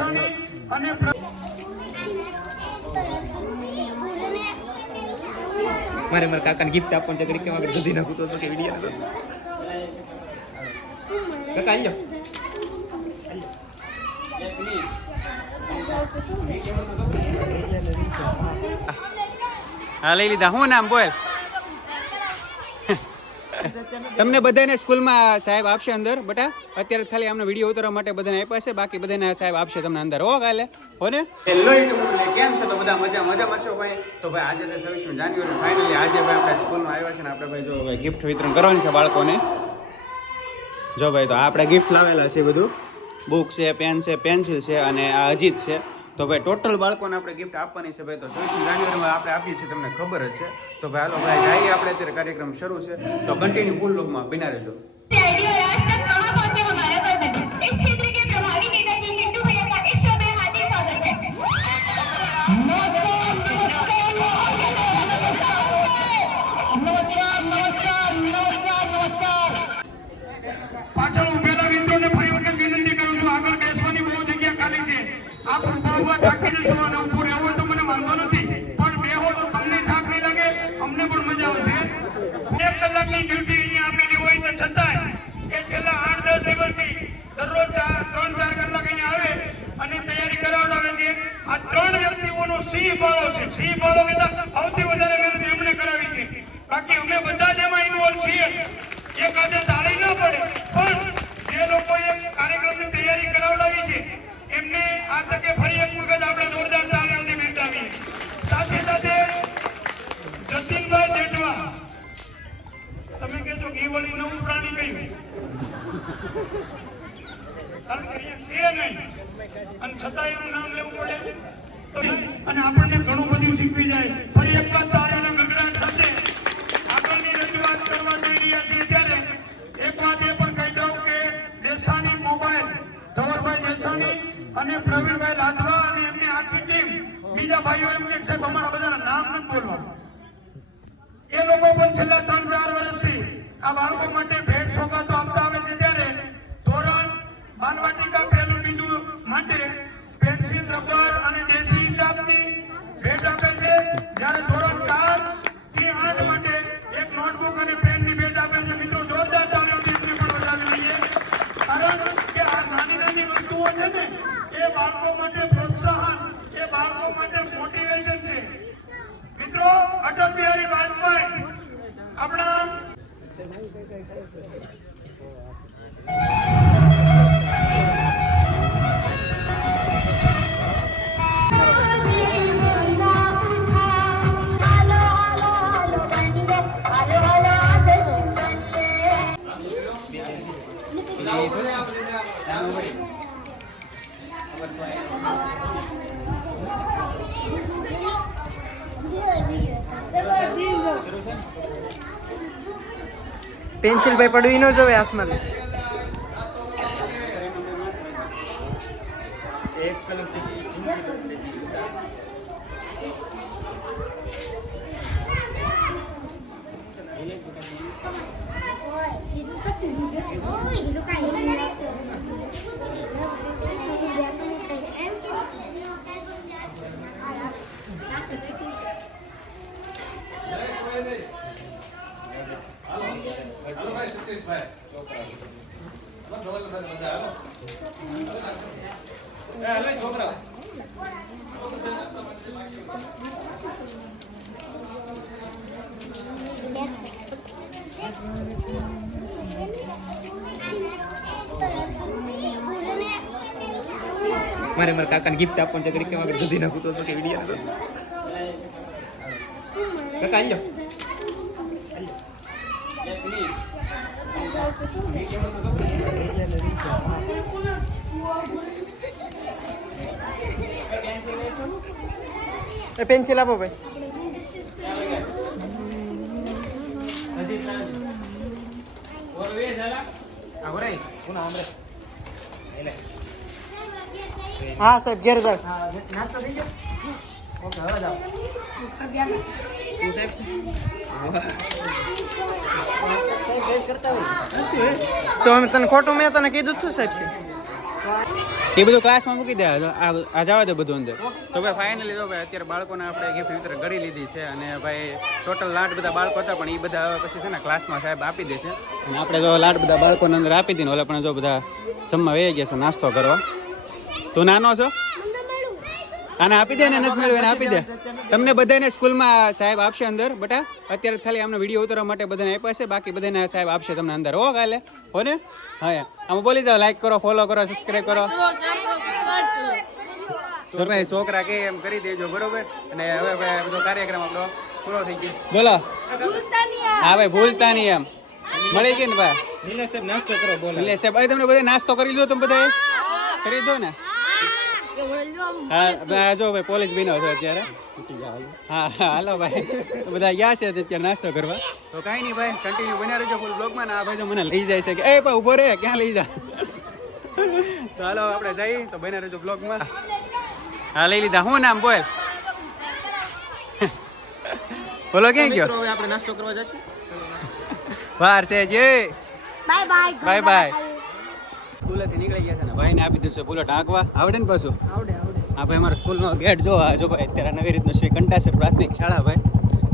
દેસાણી અને પ્ર- મારે મારા કાકાને ગિફ્ટ આપવાની છે કે આગળ બધી નાખું તો કે વીડિયો કાકા આવી જાઓ હા લઈ લીધા શું નામ બોલ તમને બધાને સ્કૂલમાં સાહેબ આપશે અંદર, બટા અત્યારે ખાલી અમને વીડિયો ઉતારવા માટે બધાને આપ્યા છે, બાકી બધાને સાહેબ આપશે તમને અંદર. હો, કાલે. હો ને? હેલો કેમ છો? તો બધા મજા મજામાં છો ભાઈ? તો ભાઈ આજે તો છવ્વીસમી જાન્યુઆરી ફાઇનલી આજે ભાઈ આપણે સ્કૂલમાં આવ્યા છે ને આપણે ભાઈ જો ભાઈ ગિફ્ટ વિતરણ કરવાની છે બાળકોને. જો ભાઈ, તો આપણે ગિફ્ટ લાવેલા છે બધું. બુક છે પેન છે પેન્સિલ છે અને આ અજીત છે. તો ભાઈ ટોટલ બાળકોને આપણે ગિફ્ટ આપવાની છે ભાઈ તો છવ્વીસમી જાન્યુઆરીમાં આપણે આપીએ છીએ તમને ખબર જ છે તો ભાઈ હાલો ભાઈ જઈએ આપણે અત્યારે કાર્યક્રમ શરૂ છે તો કન્ટિન્યુ ફૂલ લોકમાં બિના રહેજો ઊભા ઊભા અને ઊભું રહેવું હોય તો મને વાંધો નથી. પણ બેહો તો તમને થાક નહીં લાગે, અમને પણ મજા આવશે એક કલાકની ડ્યુટી અહીંયા આપેલી હોય તો છતાંય એ છેલ્લા આઠ દસ દિવસથી દરરોજ ચાર, ત્રણ, ચાર કલાક અહીંયા આવે અને તૈયારી કરાવડાવે છે. આ ત્રણ વ્યક્તિઓનો સિંહ ફાળો છે. સિંહ ફાળો કહેતા સૌથી વધારે સાહેબ, અમારા બધાના નામ નથી બોલવા એ લોકો પણ છેલ્લા ત્રણ, ચાર વર્ષથી આ બાળકો માટે ભેટ સોગાતો આપતા આવે છે ત્યારે ધોરણ બાલવાટિકા પહેલું બીજું માટે પેન્સિલ, રબર અને દેશી હિસાબની ભેટ આપે છે. જ્યારે ધોરણ ચારથી આઠ માટે એક નોટબુક અને પેનની ભેટ આપે છે. મિત્રો, જોરદાર તાળીઓથી એટલી પણ વધારી લઈએ કારણ કે આ નાની નાની વસ્તુઓ છે ને, એ બાળકો માટે પ્રોત્સાહન, એ બાળકો માટે મોટિવેશન છે મિત્રો અટલ બિહારી વાજપેયી આપણા પેન્સિલ ભાઈ પડવી ન જોવે હાથમાં મારે મારા કાકાને ગિફ્ટ આપવાની છે કે આગળ બધી નાખું તો કે વીડિયો કાકા આવી જાઓ એ પેન્સિલ આપો ભાઈ. હા, સાહેબ, ઘેર જાવ ઓકે હવે જાવ તું અમે તને ખોટું મેં તને કીધું તું સાહેબ, છે? એ બધું ક્લાસમાં મૂકી દે. આ જવા દે બધું અંદર. તો ભાઈ ફાઇનલી જો ભાઈ અત્યારે બાળકોને આપણે ગિફ્ટ વિતરણ કરી લીધી છે અને ભાઈ ટોટલ લાટ બધા બાળકો હતા પણ એ બધા પછી છે ને ક્લાસમાં સાહેબ આપી દે છે. અને આપણે જો લાટ બધા બાળકોને અંદર આપી દઈને ઓલે પણ જો બધા જમવા વહી ગયા છે નાસ્તો કરવા. તું નાનો છો? આને આપી દે ને નથી મેળવે આપી દે. તમને બધાને સ્કૂલમાં સાહેબ આપશે અંદર બટા અત્યારે ખાલી આમને વીડિયો ઉતારવા માટે બધાને આપ્યા છે બાકી બધાને સાહેબ આપશે તમને અંદર. હો કાલે? હો ને? હા આમાં બોલી જાઓ લાઈક કરો ફોલો કરો સબસ્ક્રાઈબ કરો. ભાઈ છોકરા કે એમ કરી દેજો બરોબર? અને હવે ભાઈ બધો કાર્યક્રમ આપણો પૂરો થઈ ગયો. બોલો. હા ભાઈ ભૂલતા નહીં એમ. મળી ગઈ ને ભાઈ? સાહેબ નાસ્તો કરો બોલો. સાહેબ ભાઈ તમને બધા નાસ્તો કરી દો તમે બધા કરી દો ને? હા જો ભાઈ પોલીસ બીનો છે અત્યારે. હા હા હાલો ભાઈ. બધા ગયા છે અત્યારે નાસ્તો કરવા. તો કાંઈ નહીં ભાઈ કન્ટિન્યુ બન્યા રહેજો ફૂલ બ્લોગમાં ને આ ભાઈ તો મને લઈ જાય છે. કે એ ભાઈ ઊભો રે ક્યાં લઈ જા? તો હાલો આપણે જઈએ તો બન્યા રહેજો બ્લોગમાં હા લઈ લીધા. હું નામ બોલ? બોલો ક્યાં ગયો? આપણે નાસ્તો કરવા જશું. વાર છે જે. બાય બાય બાય બાય સ્કૂલેથી નીકળી ગયા છે ને. ભાઈને આપી દીધું છે બુલેટ. હાંકવા? આવડે ને પાછું? આવડે આવડે. આ ભાઈ અમારા સ્કૂલનો ગેટ જો આ જો ભાઈ અત્યારે નવી રીતનું શ્રી કંટાસર પ્રાથમિક શાળા ભાઈ.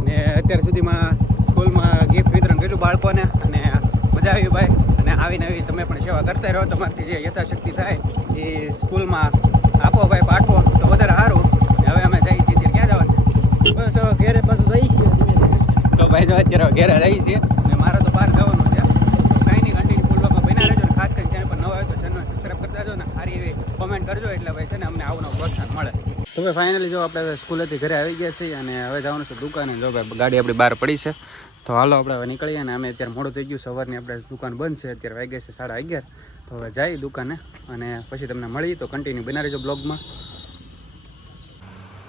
ને અત્યાર સુધીમાં સ્કૂલમાં ગિફ્ટ વિતરણ કર્યું બાળકોને અને મજા આવી ભાઈ. અને આવીને આવી તમે પણ સેવા કરતા રહો. તમારથી જે યથાશક્તિ થાય એ સ્કૂલમાં આપો ભાઈ પાઠવો તો વધારે સારું. ને હવે અમે જઈએ છીએ. ક્યાં જવાનું બસ હવે ઘરે પાછું જઈ છીએ. તો ભાઈ જો અત્યારે ઘેરે રહી છે ને મારે તો બહાર જવાનું છે તો કાંઈ નહીં કન્ટિન્યુ ફૂલમાં બન્યા રહેજો ને ખાસ કરીને ચેનલ પર નવા હોય તો ચેનલ સબસ્ક્રાઈબ કરતા જાઓ ને સારી એવી કોમેન્ટ કરજો એટલે ભાઈ છે ને અમને આવું પ્રોત્સાહન મળે. તો ભાઈ ફાઇનલી જો આપણે સ્કૂલેથી ઘરે આવી ગયા છીએ અને હવે જવાનું છે દુકાને. જો ભાઈ, ગાડી આપણી બહાર પડી છે. તો હાલો આપણે હવે નીકળીએ અને અમે અત્યારે મોડું થઈ ગયું સવારની આપણે દુકાન બંધ છે. અત્યારે વાગ્યા છે સાડા અગિયાર. તો હવે જઈએ દુકાને અને પછી તમને મળી. તો કન્ટિન્યુ બનાવી રહેજો બ્લોગમાં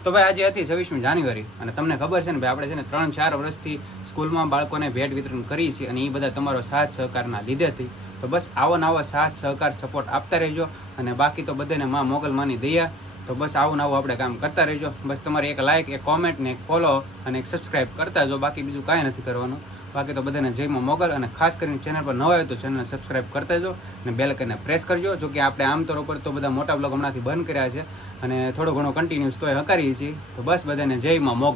તો ભાઈ, આજે હતી છવ્વીસમી જાન્યુઆરી અને તમને ખબર છે ને ભાઈ, આપણે છે ને ત્રણ ચાર વર્ષથી સ્કૂલમાં બાળકોને ભેટ વિતરણ કરી છે અને એ બધા તમારો સાથ સહકારના લીધેથી તો બસ આવો ને આવો સાથ, સહકાર સપોર્ટ આપતા રહેજો. અને બાકી તો બધાને માં મોગલમાંની દયા. તો બસ આવું ને આવું આપણે કામ કરતા રહેજો. બસ તમારે એક લાઇક એક કોમેન્ટ ને એક ફોલો અને એક સબસ્ક્રાઇબ કરતા જો. બાકી બીજું કાંઈ નથી કરવાનું. બાકી તો બધાને જયમાં મોગલ અને ખાસ કરીને ચેનલ પર નવા હોય તો ચેનલને સબસ્ક્રાઇબ કરતા જો અને બેલ કરીને પ્રેસ કરજો. જો કે આપણે આમ ઉપર તો બધા મોટા બ્લોગ હમણાંથી બંધ કર્યા છે અને થોડો ઘણો કન્ટિન્યુઅસ તો હકારીએ છીએ. તો બસ બધાને જયમાં મોગલ.